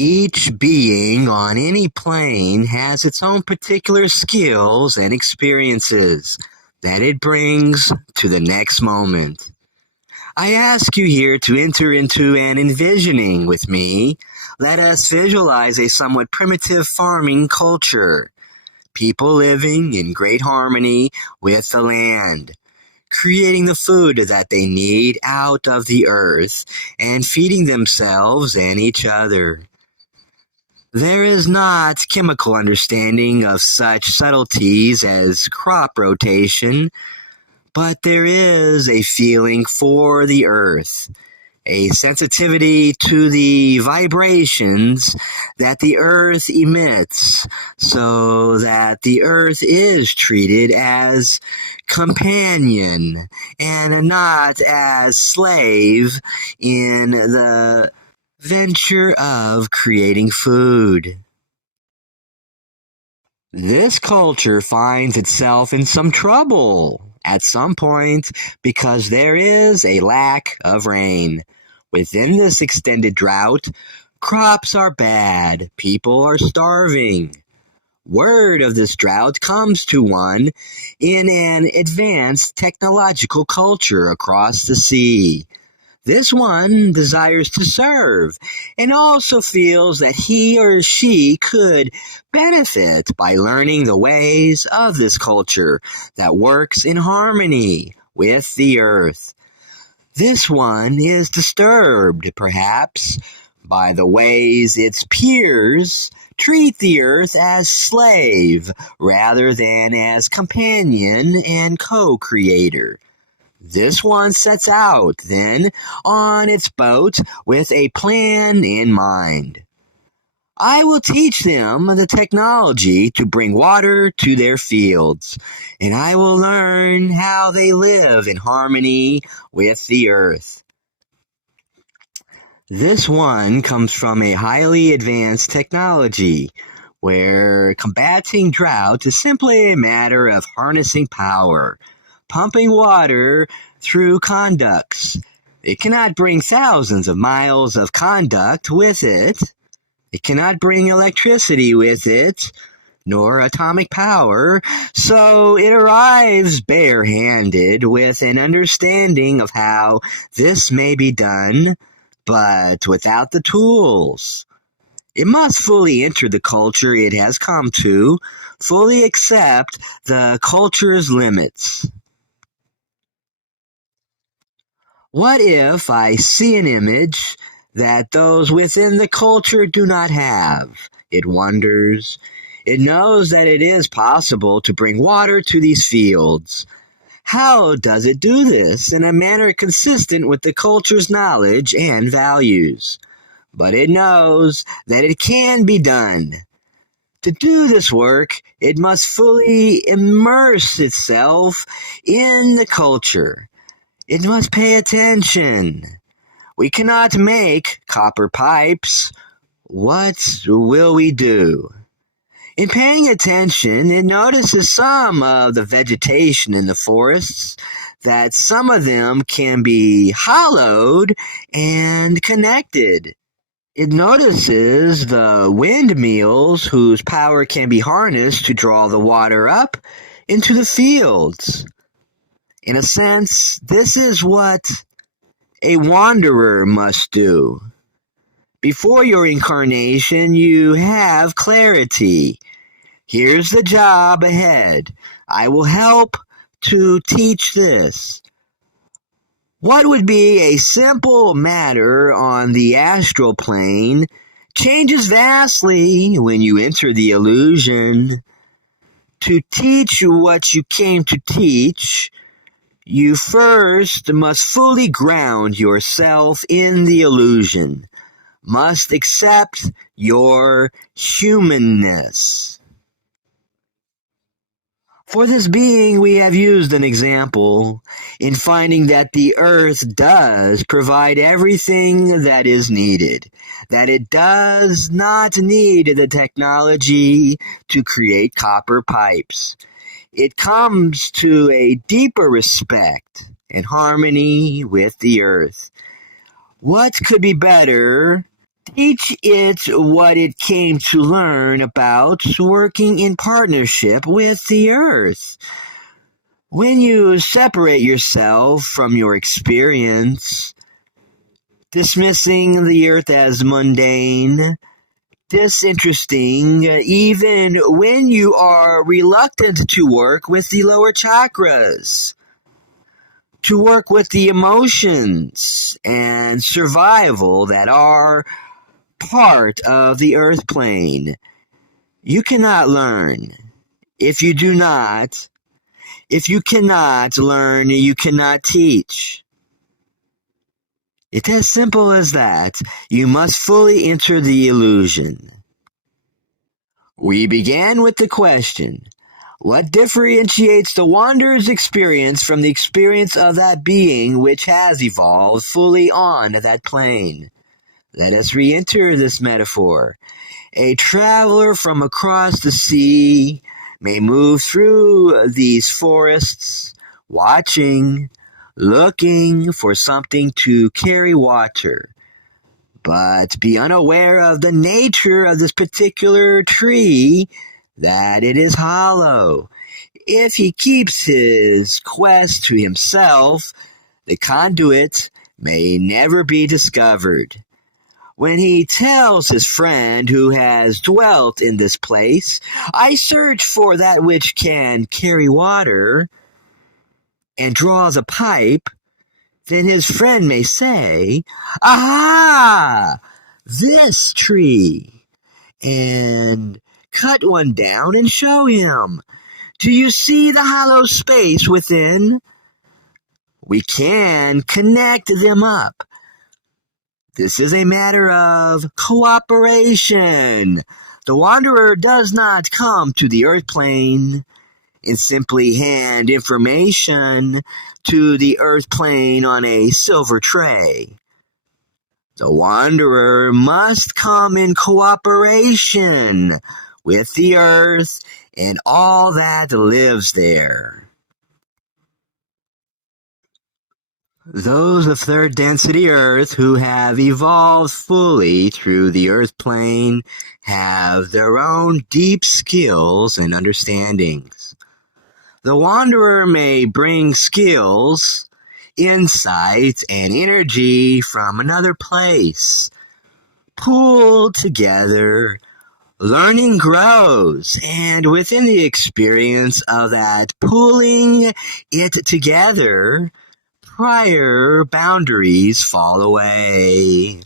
Each being on any plane has its own particular skills and experiences that it brings to the next moment. I ask you here to enter into an envisioning with me. Let us visualize a somewhat primitive farming culture. People living in great harmony with the land, creating the food that they need out of the earth and feeding themselves and each other. There is not chemical understanding of such subtleties as crop rotation, but there is a feeling for the earth, a sensitivity to the vibrations that the earth emits, so that the earth is treated as companion and not as slave in the venture of creating food. This culture finds itself in some trouble at some point because there is a lack of rain. Within this extended drought, crops are bad, people are starving. Word of this drought comes to one in an advanced technological culture across the sea. This one desires to serve and also feels that he or she could benefit by learning the ways of this culture that works in harmony with the earth. This one is disturbed, perhaps, by the ways its peers treat the earth as slave rather than as companion and co-creator. This one sets out, then, on its boat with a plan in mind. I will teach them the technology to bring water to their fields, and I will learn how they live in harmony with the earth. This one comes from a highly advanced technology, where combating drought is simply a matter of harnessing power, pumping water through conducts. It cannot bring thousands of miles of conduct with it. It cannot bring electricity with it, nor atomic power, so it arrives barehanded with an understanding of how this may be done, but without the tools. It must fully enter the culture it has come to, fully accept the culture's limits. What if I see an image that those within the culture do not have? It wonders. It knows that it is possible to bring water to these fields. How does it do this in a manner consistent with the culture's knowledge and values? But it knows that it can be done. To do this work, it must fully immerse itself in the culture. It must pay attention. We cannot make copper pipes. What will we do? In paying attention, it notices some of the vegetation in the forests, that some of them can be hollowed and connected. It notices the windmills whose power can be harnessed to draw the water up into the fields. In a sense, this is what a wanderer must do. Before your incarnation, you have clarity. Here's the job ahead. I will help to teach this. What would be a simple matter on the astral plane changes vastly when you enter the illusion. To teach what you came to teach, you first must fully ground yourself in the illusion, must accept your humanness. For this being, we have used an example in finding that the earth does provide everything that is needed, that it does not need the technology to create copper pipes. It comes to a deeper respect and harmony with the earth. What could be better Teach it what it came to learn about working in partnership with the earth. When you separate yourself from your experience, dismissing the earth as mundane, disinteresting, even when you are reluctant to work with the lower chakras, to work with the emotions and survival that are part of the earth plane. You cannot learn. If you cannot learn, you cannot teach. It's as simple as that. You must fully enter the illusion. We began with the question, what differentiates the wanderer's experience from the experience of that being which has evolved fully on that plane? Let us re-enter this metaphor. A traveler from across the sea may move through these forests, watching, looking for something to carry water, but be unaware of the nature of this particular tree, that it is hollow. If he keeps his quest to himself, the conduit may never be discovered. When he tells his friend who has dwelt in this place, I search for that which can carry water, and draws a pipe, then his friend may say, aha, this tree, and cut one down and show him. Do you see the hollow space within? We can connect them up. This is a matter of cooperation. The wanderer does not come to the earth plane and simply hand information to the earth plane on a silver tray. The wanderer must come in cooperation with the earth and all that lives there. Those of third density Earth who have evolved fully through the Earth plane have their own deep skills and understandings. The wanderer may bring skills, insight, and energy from another place. Pooled together, learning grows, and within the experience of that pooling it together, prior boundaries fall away.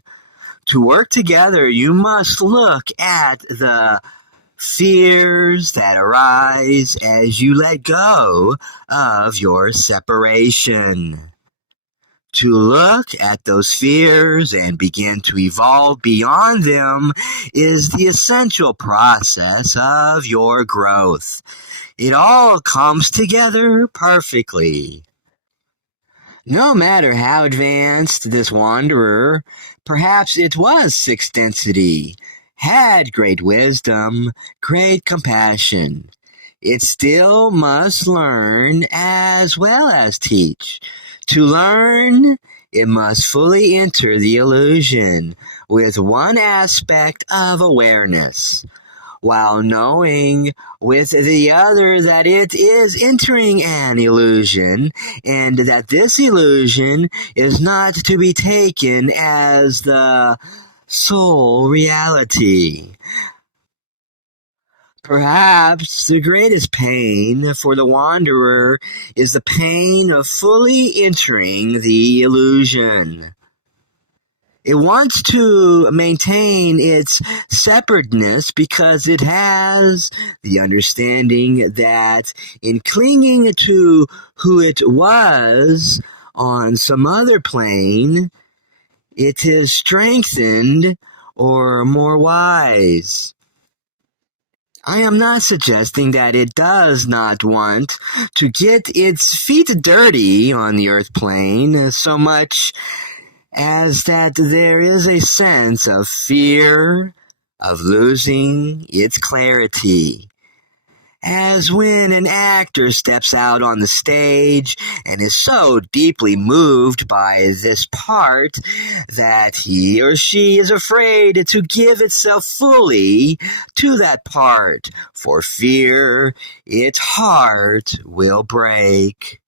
To work together, you must look at the fears that arise as you let go of your separation. To look at those fears and begin to evolve beyond them is the essential process of your growth. It all comes together perfectly. No matter how advanced this wanderer, perhaps it was sixth density, had great wisdom, great compassion, it still must learn as well as teach. To learn, it must fully enter the illusion with one aspect of awareness, while knowing with the other that it is entering an illusion, and that this illusion is not to be taken as the sole reality. Perhaps the greatest pain for the wanderer is the pain of fully entering the illusion. It wants to maintain its separateness because it has the understanding that in clinging to who it was on some other plane, it is strengthened or more wise. I am not suggesting that it does not want to get its feet dirty on the earth plane so much as that there is a sense of fear of losing its clarity. as when an actor steps out on the stage and is so deeply moved by this part that he or she is afraid to give itself fully to that part, for fear its heart will break.